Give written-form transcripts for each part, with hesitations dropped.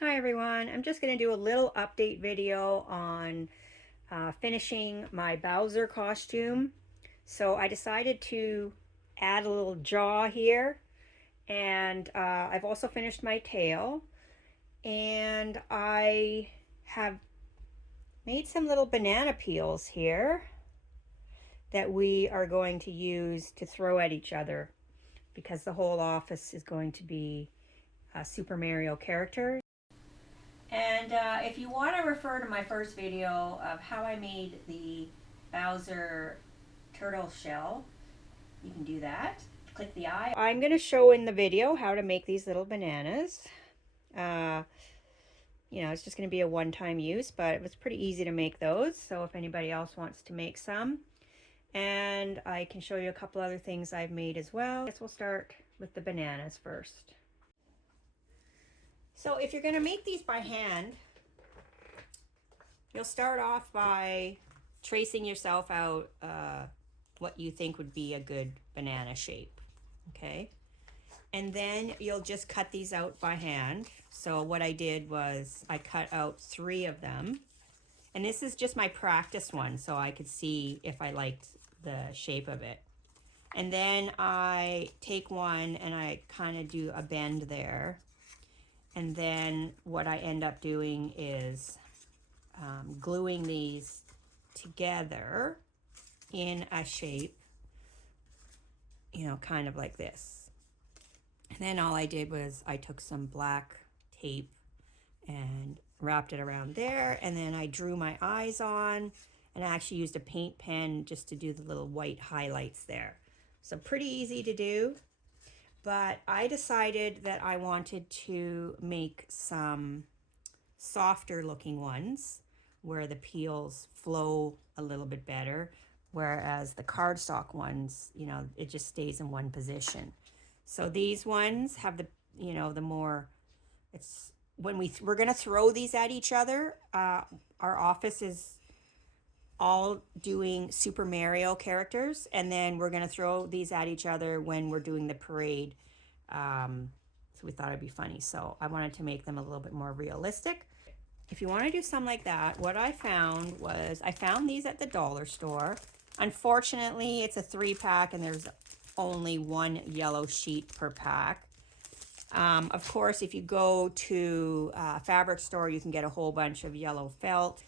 Hi everyone, I'm just going to do a little update video on finishing my Bowser costume. So I decided to add a little jaw here, and I've also finished my tail, and I have made some little banana peels here that we are going to use to throw at each other because the whole office is going to be Super Mario characters. And if you want to refer to my first video of how I made the Bowser turtle shell, you can do that. Click the eye. I'm going to show in the video how to make these little bananas. Uh, it's just going to be a one-time use, but it was pretty easy to make those. So if anybody else wants to make some, and I can show you a couple other things I've made as well. I guess we'll start with the bananas first. So if you're going to make these by hand, you'll start off by tracing yourself out what you think would be a good banana shape, okay? And then you'll just cut these out by hand. So what I did was I cut out 3 of them. And this is just my practice one, so I could see if I liked the shape of it. And then I take one and I kind of do a bend there. And then what I end up doing is gluing these together in a shape, kind of like this. And then all I did was I took some black tape and wrapped it around there, and then I drew my eyes on, and I actually used a paint pen just to do the little white highlights there. So pretty easy to do, but I decided that I wanted to make some softer looking ones where the peels flow a little bit better, whereas the cardstock ones, it just stays in one position. So these ones have the, the more, it's when we're going to throw these at each other. Our office is all doing Super Mario characters, and then we're going to throw these at each other when we're doing the parade. So we thought it'd be funny. So I wanted to make them a little bit more realistic. If you want to do something like that, what I found was I found these at the dollar store. Unfortunately, it's a 3-pack and there's only 1 yellow sheet per pack. Of course, if you go to a fabric store, you can get a whole bunch of yellow felt.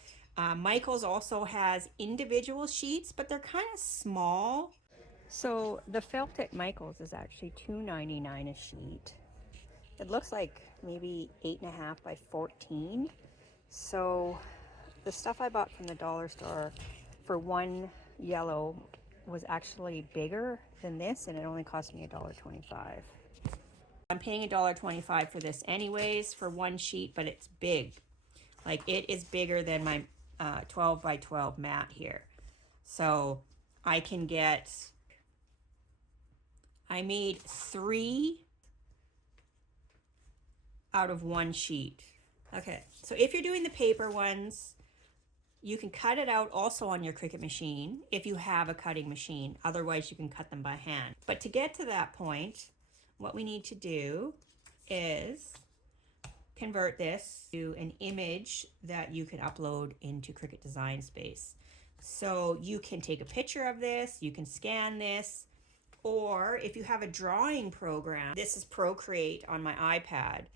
Michaels also has individual sheets, but they're kind of small. So the felt at Michaels is actually $2.99 a sheet. It looks like maybe 8.5 by 14. So the stuff I bought from the dollar store for 1 yellow was actually bigger than this, and it only cost me $1.25. I'm paying $1.25 for this anyways for 1 sheet, but it's big. Like, it is bigger than my 12 by 12 mat here. So I made 3 out of 1 sheet. Okay, so if you're doing the paper ones, you can cut it out also on your Cricut machine if you have a cutting machine. Otherwise, you can cut them by hand. But to get to that point, what we need to do is convert this to an image that you can upload into Cricut Design Space. So you can take a picture of this, you can scan this, or if you have a drawing program, this is Procreate on my iPad,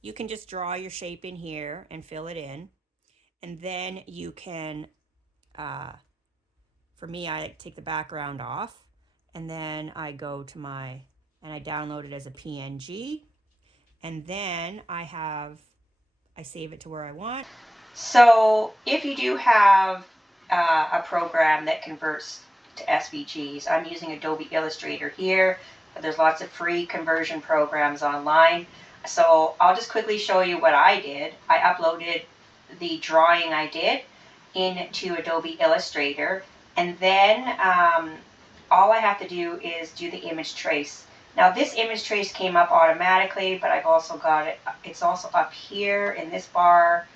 you can just draw your shape in here and fill it in. And then you can, for me, I take the background off, and then I go to and I download it as a PNG, and then I save it to where I want. So if you do have a program that converts to SVGs, I'm using Adobe Illustrator here, but there's lots of free conversion programs online. So I'll just quickly show you what I did. I uploaded the drawing I did into Adobe Illustrator, and then all I have to do is do the image trace. Now this image trace came up automatically, but I've also got it, it's also up here in this bar.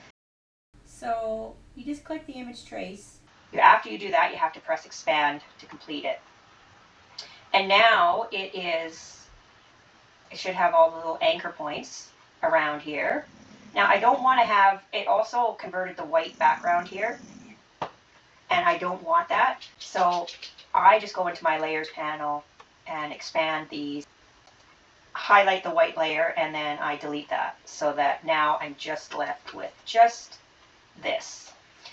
So you just click the image trace. After you do that, you have to press expand to complete it. And now it should have all the little anchor points around here. Now I don't want to have, it also converted the white background here, and I don't want that. So I just go into my layers panel and expand these, highlight the white layer, and then I delete that so that now I'm just left with just this.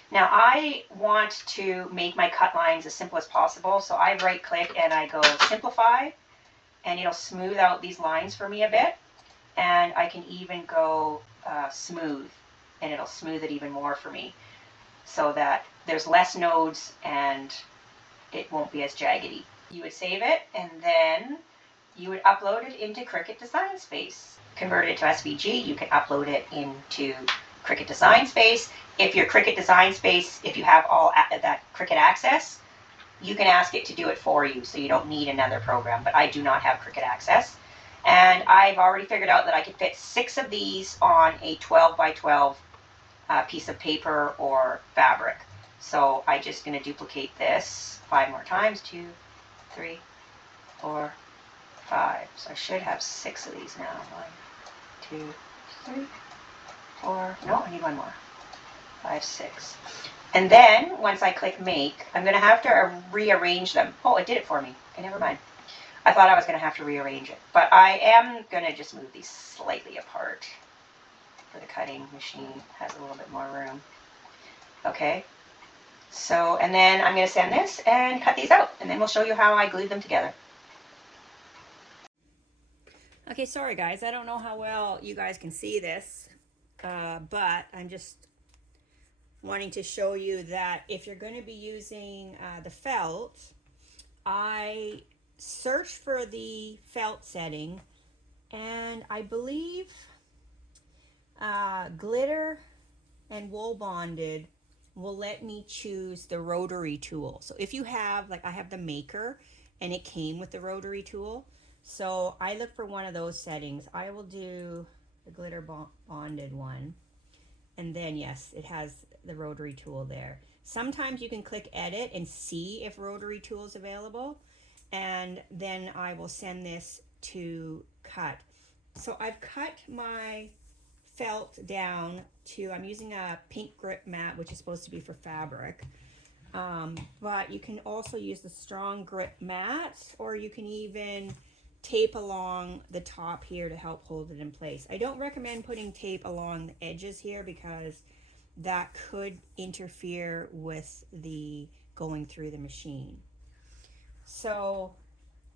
Now I want to make my cut lines as simple as possible, so I right click and I go simplify, and it'll smooth out these lines for me a bit. And I can even go smooth, and it'll smooth it even more for me so that there's less nodes and it won't be as jaggedy. You would save it, and then you would upload it into Cricut Design Space. Convert it to SVG, you can upload it into Cricut Design Space. If your Cricut Design Space, if you have all that Cricut Access, you can ask it to do it for you, so you don't need another program, but I do not have Cricut Access. And I've already figured out that I can fit 6 of these on a 12 by 12 piece of paper or fabric. So I'm just going to duplicate this 5 more times. 2, 3, 4, 5. So I should have 6 of these now. 1, 2, 3, 4. No, I need 1 more. 5, 6. And then once I click make, I'm going to have to rearrange them. Oh, it did it for me. Okay, never mind. I thought I was going to have to rearrange it, but I am going to just move these slightly apart for the cutting machine. It has a little bit more room. Okay, so, and then I'm going to sand this and cut these out, and then we'll show you how I glued them together. Okay, sorry guys, I don't know how well you guys can see this, but I'm just wanting to show you that if you're going to be using the felt, I search for the felt setting, and I believe glitter and wool bonded will let me choose the rotary tool. So if you have, like I have the maker and it came with the rotary tool, so I look for one of those settings. I will do the glitter bonded one, and then yes, it has the rotary tool there. Sometimes you can click edit and see if rotary tool is available, and then I will send this to cut. So I've cut my felt down to, I'm using a pink grip mat, which is supposed to be for fabric. But you can also use the strong grip mat, or you can even tape along the top here to help hold it in place. I don't recommend putting tape along the edges here because that could interfere with the going through the machine. So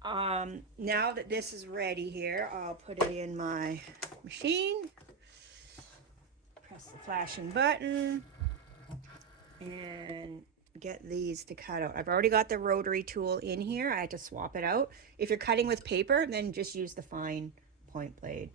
now that this is ready here, I'll put it in my machine, press the flashing button, and get these to cut out. I've already got the rotary tool in here. I had to swap it out. If you're cutting with paper, then just use the fine point blade.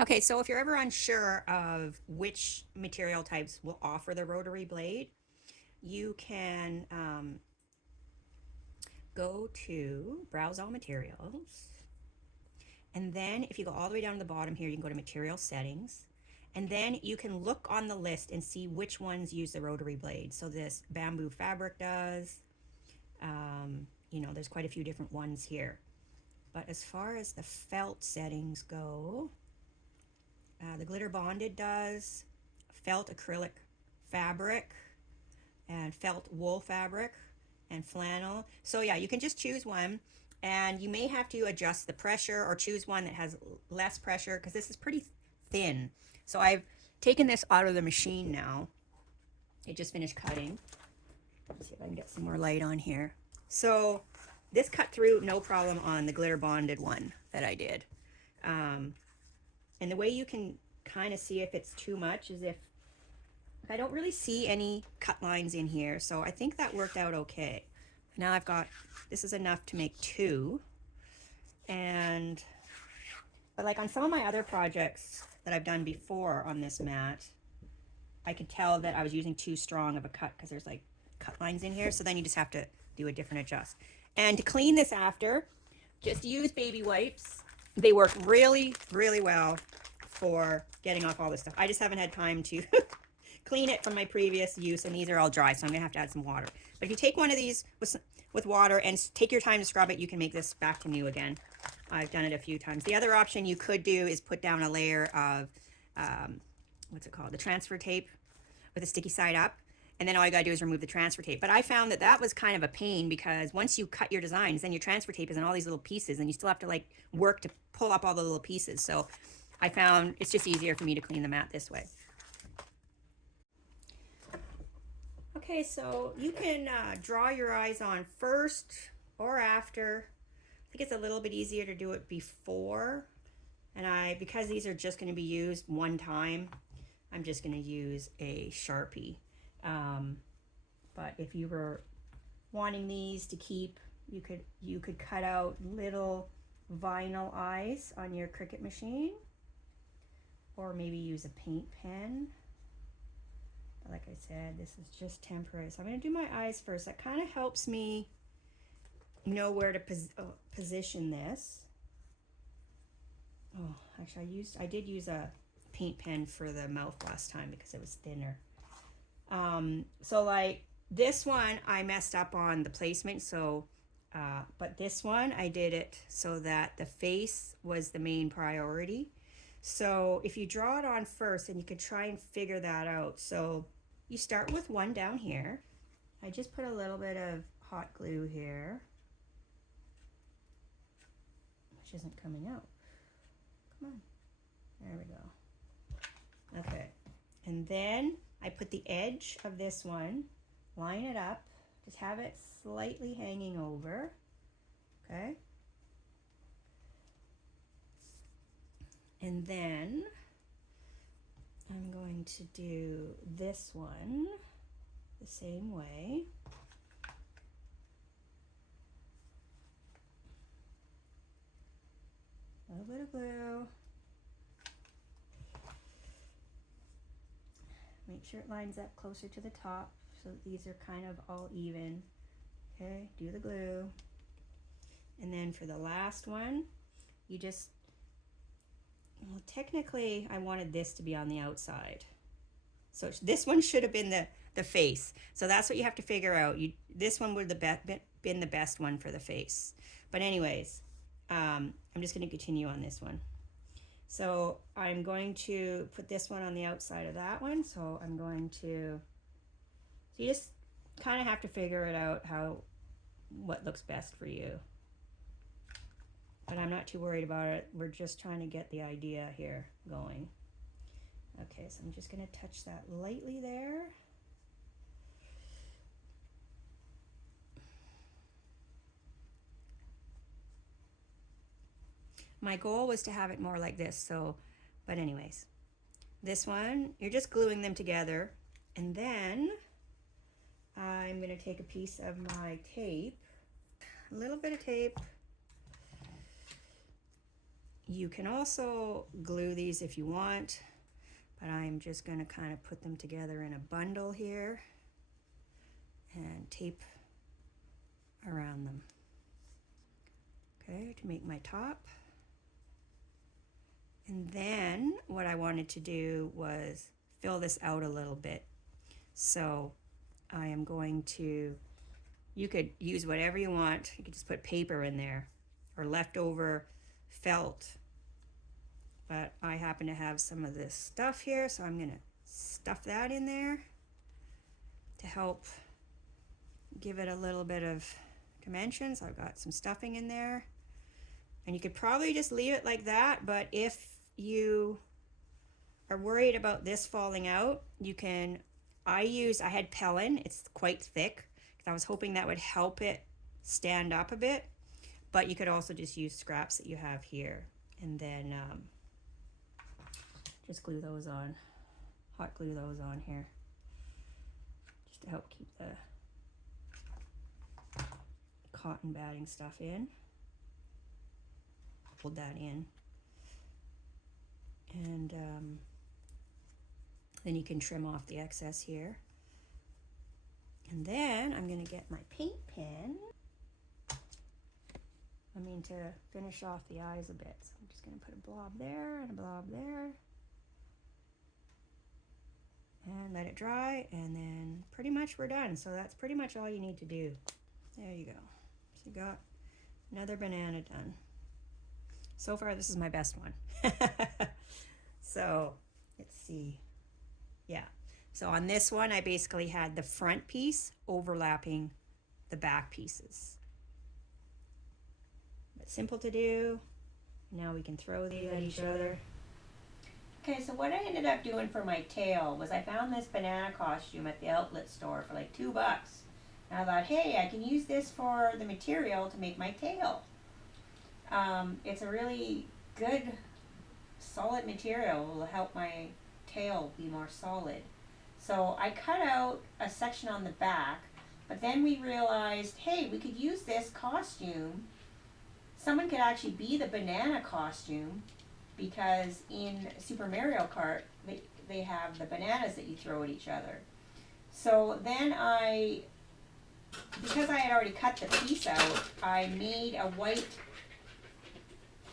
Okay, so if you're ever unsure of which material types will offer the rotary blade, you can go to Browse All Materials. And then if you go all the way down to the bottom here, you can go to Material Settings. And then you can look on the list and see which ones use the rotary blade. So this bamboo fabric does. You know, there's quite a few different ones here. But as far as the felt settings go, the glitter bonded does, felt acrylic fabric, and felt wool fabric, and flannel. So yeah, you can just choose one, and you may have to adjust the pressure or choose one that has less pressure because this is pretty thin. So I've taken this out of the machine now. It just finished cutting. Let's see if I can get some more light on here. So this cut through no problem on the glitter bonded one that I did. And the way you can kind of see if it's too much is if I don't really see any cut lines in here. So I think that worked out okay. Now I've got, this is enough to make 2. But like on some of my other projects that I've done before on this mat, I could tell that I was using too strong of a cut because there's like cut lines in here. So then you just have to do a different adjust. And to clean this after, just use baby wipes. They work really, really well for getting off all this stuff. I just haven't had time to clean it from my previous use, and these are all dry, so I'm gonna have to add some water. But if you take one of these with water and take your time to scrub it, you can make this back to new again. I've done it a few times. The other option you could do is put down a layer of, what's it called? The transfer tape with the sticky side up. And then all you gotta do is remove the transfer tape. But I found that that was kind of a pain because once you cut your designs, then your transfer tape is in all these little pieces and you still have to like work to pull up all the little pieces. So I found it's just easier for me to clean the mat this way. Okay, so you can draw your eyes on first or after. I think it's a little bit easier to do it before. And because these are just gonna be used one time, I'm just gonna use a Sharpie. But if you were wanting these to keep, you could cut out little vinyl eyes on your Cricut machine, or maybe use a paint pen. But like I said, this is just temporary. So I'm going to do my eyes first. That kind of helps me know where to position this. Oh, actually I did use a paint pen for the mouth last time because it was thinner. So like this one, I messed up on the placement. So, but this one, I did it so that the face was the main priority. So if you draw it on first, and you could try and figure that out. So you start with one down here. I just put a little bit of hot glue here, which isn't coming out. Come on, there we go. Okay, and then I put the edge of this one, line it up, just have it slightly hanging over, okay? And then I'm going to do this one the same way. A little bit of glue. Make sure it lines up closer to the top so that these are kind of all even. Okay, do the glue. And then for the last one, you just, well, technically I wanted this to be on the outside. So this one should have been the face. So that's what you have to figure out. This one would have been the best one for the face. But anyways, I'm just going to continue on this one. So I'm going to put this one on the outside of that one. So I'm going to, so you just kind of have to figure it out what looks best for you. But I'm not too worried about it. We're just trying to get the idea here going. Okay, so I'm just going to touch that lightly there. My goal was to have it more like this, so, but anyways, this one, you're just gluing them together, and then I'm going to take a piece of my tape, a little bit of tape. You can also glue these if you want, but I'm just going to kind of put them together in a bundle here and tape around them. Okay, to make my top. And then what I wanted to do was fill this out a little bit. So I am going to, you could use whatever you want. You could just put paper in there or leftover felt. But I happen to have some of this stuff here, so I'm gonna stuff that in there to help give it a little bit of dimensions. I've got some stuffing in there. And you could probably just leave it like that, but if you are worried about this falling out, you can, I had Pellin, it's quite thick, because I was hoping that would help it stand up a bit, but you could also just use scraps that you have here, and then just glue those on, hot glue those on here, just to help keep the cotton batting stuff in. Hold that in. And Then you can trim off the excess here. And then I'm going to get my paint pen. To finish off the eyes a bit. So I'm just going to put a blob there and a blob there. And let it dry, and then pretty much we're done. So that's pretty much all you need to do. There you go. So you got another banana done. So far, this is my best one. So let's see. Yeah. So on this one, I basically had the front piece overlapping the back pieces. But simple to do. Now we can throw these at each other. Okay, so what I ended up doing for my tail was I found this banana costume at the outlet store for like $2. And I thought, hey, I can use this for the material to make my tail. It's a really good, solid material. It will help my tail be more solid. So I cut out a section on the back, but then we realized, hey, we could use this costume. Someone could actually be the banana costume, because in Super Mario Kart, they have the bananas that you throw at each other. So then because I had already cut the piece out, I made a white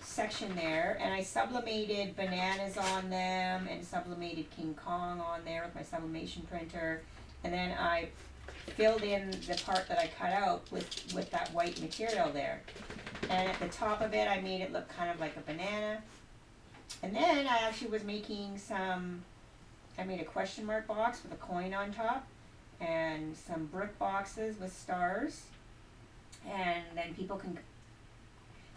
section there, and I sublimated bananas on them and sublimated King Kong on there with my sublimation printer. And then I filled in the part that I cut out with that white material there. And at the top of it, I made it look kind of like a banana. And then I actually was making I made a question mark box with a coin on top and some brick boxes with stars. And then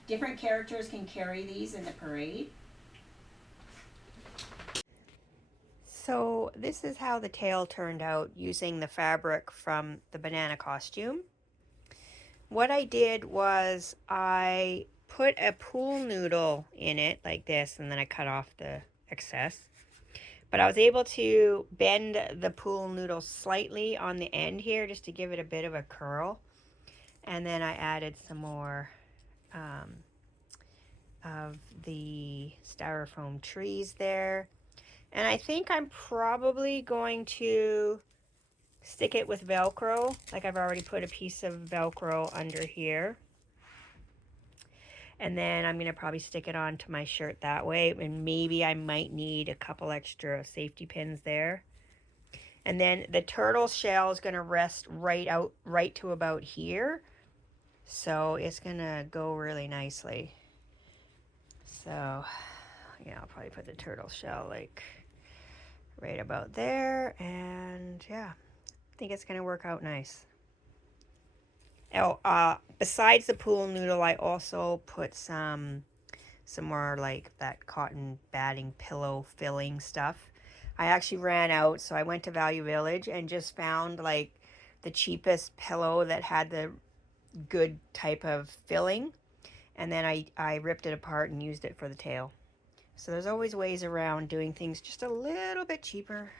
different characters can carry these in the parade. So this is how the tail turned out using the fabric from the banana costume. What I did was I put a pool noodle in it like this, and then I cut off the excess. But I was able to bend the pool noodle slightly on the end here just to give it a bit of a curl. And then I added some more of the styrofoam trees there. And I think I'm probably going to stick it with Velcro. Like I've already put a piece of Velcro under here. And then I'm going to probably stick it onto my shirt that way. And maybe I might need a couple extra safety pins there. And then the turtle shell is going to rest right to about here. So it's going to go really nicely. So, yeah, I'll probably put the turtle shell like right about there. And yeah, I think it's going to work out nice. Oh, besides the pool noodle, I also put some more like that cotton batting pillow filling stuff. I actually ran out, so I went to Value Village and just found like the cheapest pillow that had the good type of filling. And then I ripped it apart and used it for the tail. So there's always ways around doing things just a little bit cheaper.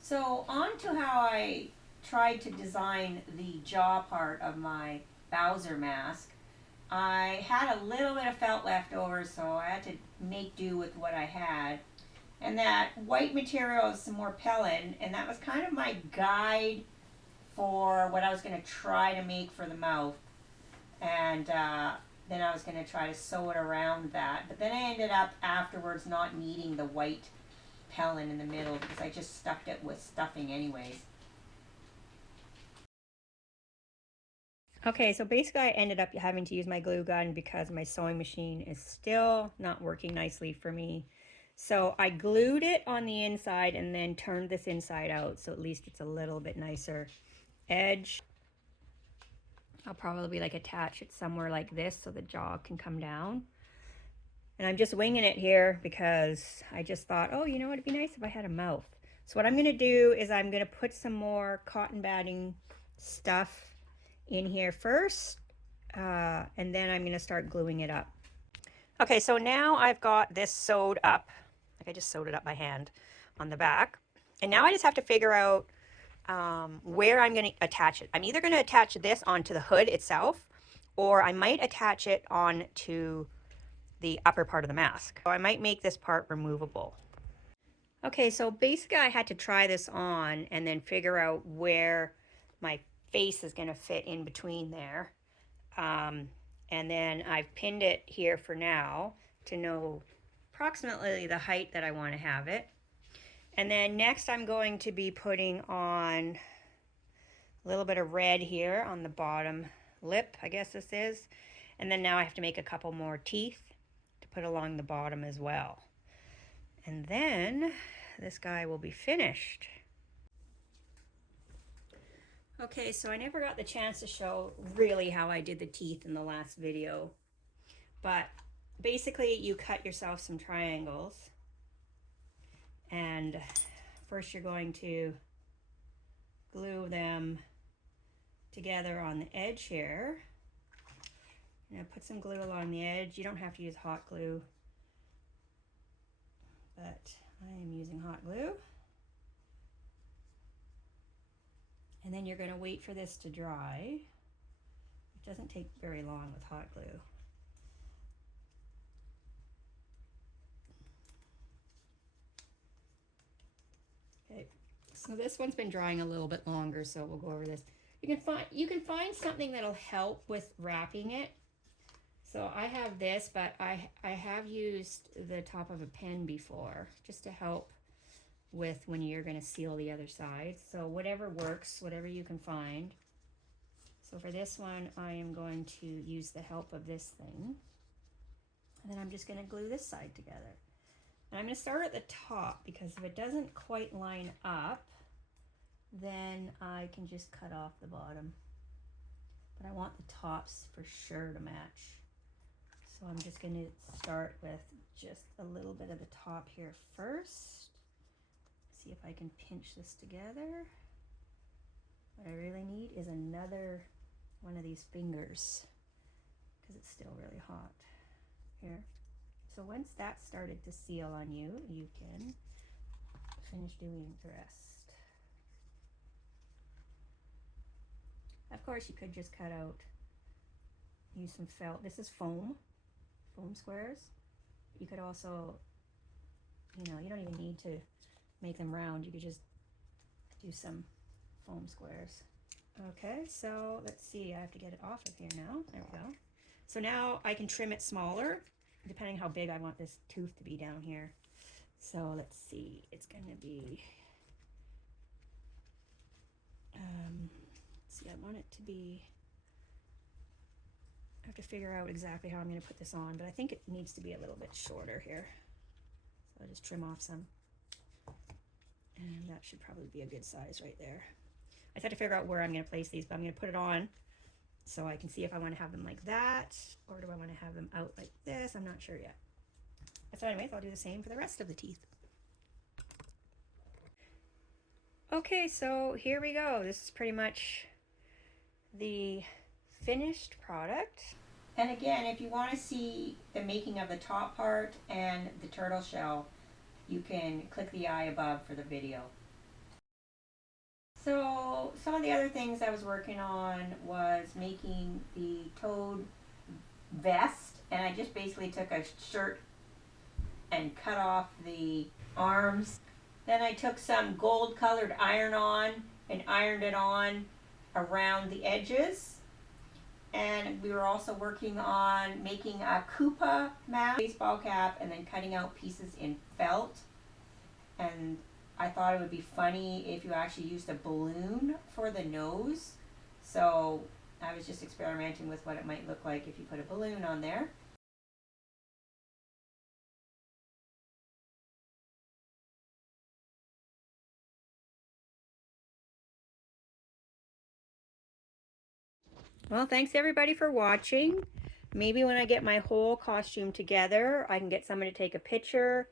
So on to how I tried to design the jaw part of my Bowser mask. I had a little bit of felt left over, so I had to make do with what I had. And that white material is some more Pellin, and that was kind of my guide for what I was going to try to make for the mouth. And then I was going to try to sew it around that. But then I ended up afterwards not needing the white Pellin in the middle because I just stuffed it with stuffing anyways. Okay, so basically I ended up having to use my glue gun because my sewing machine is still not working nicely for me. So I glued it on the inside and then turned this inside out, so at least it's a little bit nicer edge. I'll probably like attach it somewhere like this so the jaw can come down. And I'm just winging it here because I just thought, oh, you know what, it'd be nice if I had a mouth. So what I'm going to do is I'm going to put some more cotton batting stuff in here first, and then I'm going to start gluing it up. Okay, so now I've got this sewed up. Like I just sewed it up by hand on the back. And now I just have to figure out where I'm going to attach it. I'm either going to attach this onto the hood itself, or I might attach it onto the upper part of the mask. So I might make this part removable. Okay, so basically I had to try this on and then figure out where my face is going to fit in between there. And then I've pinned it here for now to know approximately the height that I want to have it. And then next I'm going to be putting on a little bit of red here on the bottom lip, I guess this is. And then now I have to make a couple more teeth to put along the bottom as well. And then this guy will be finished. Okay, so I never got the chance to show really how I did the teeth in the last video. But basically you cut yourself some triangles. And first you're going to glue them together on the edge here. Now put some glue along the edge. You don't have to use hot glue, but I am using hot glue. And then you're going to wait for this to dry. It doesn't take very long with hot glue. Okay, so this one's been drying a little bit longer, so we'll go over this. You can find something that'll help with wrapping it. So I have this, but I have used the top of a pen before just to help with when you're going to seal the other side. So whatever works, whatever you can find. So for this one, I am going to use the help of this thing. And then I'm just going to glue this side together. And I'm going to start at the top because if it doesn't quite line up, then I can just cut off the bottom. But I want the tops for sure to match. So I'm just going to start with just a little bit of the top here first. See if I can pinch this together. What I really need is another one of these fingers because it's still really hot here. So once that started to seal on you, you can finish doing the rest. Of course, you could just cut out, use some felt. This is foam squares. You could also, you know, you don't even need to make them round. You could just do some foam squares. Okay, so let's see. I have to get it off of here now. There we go. So now I can trim it smaller, depending how big I want this tooth to be down here. So let's see. It's going to be, let's see, I want it to be, I have to figure out exactly how I'm going to put this on, but I think it needs to be a little bit shorter here. So I'll just trim off some. And that should probably be a good size right there. I just have to figure out where I'm going to place these, but I'm going to put it on so I can see if I want to have them like that, or do I want to have them out like this? I'm not sure yet. So anyways, I'll do the same for the rest of the teeth. Okay, so here we go. This is pretty much the finished product. And again, if you want to see the making of the top part and the turtle shell, you can click the eye above for the video. So some of the other things I was working on was making the toad vest, and I just basically took a shirt and cut off the arms. Then I took some gold colored iron-on and ironed it on around the edges. And we were also working on making a Koopa mask, baseball cap, and then cutting out pieces in felt. And I thought it would be funny if you actually used a balloon for the nose. So I was just experimenting with what it might look like if you put a balloon on there. Well, thanks everybody for watching. Maybe when I get my whole costume together, I can get someone to take a picture,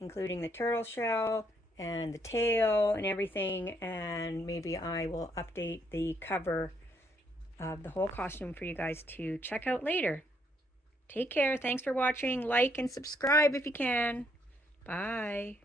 including the turtle shell and the tail and everything, and maybe I will update the cover of the whole costume for you guys to check out later. Take care. Thanks for watching. Like and subscribe if you can. Bye.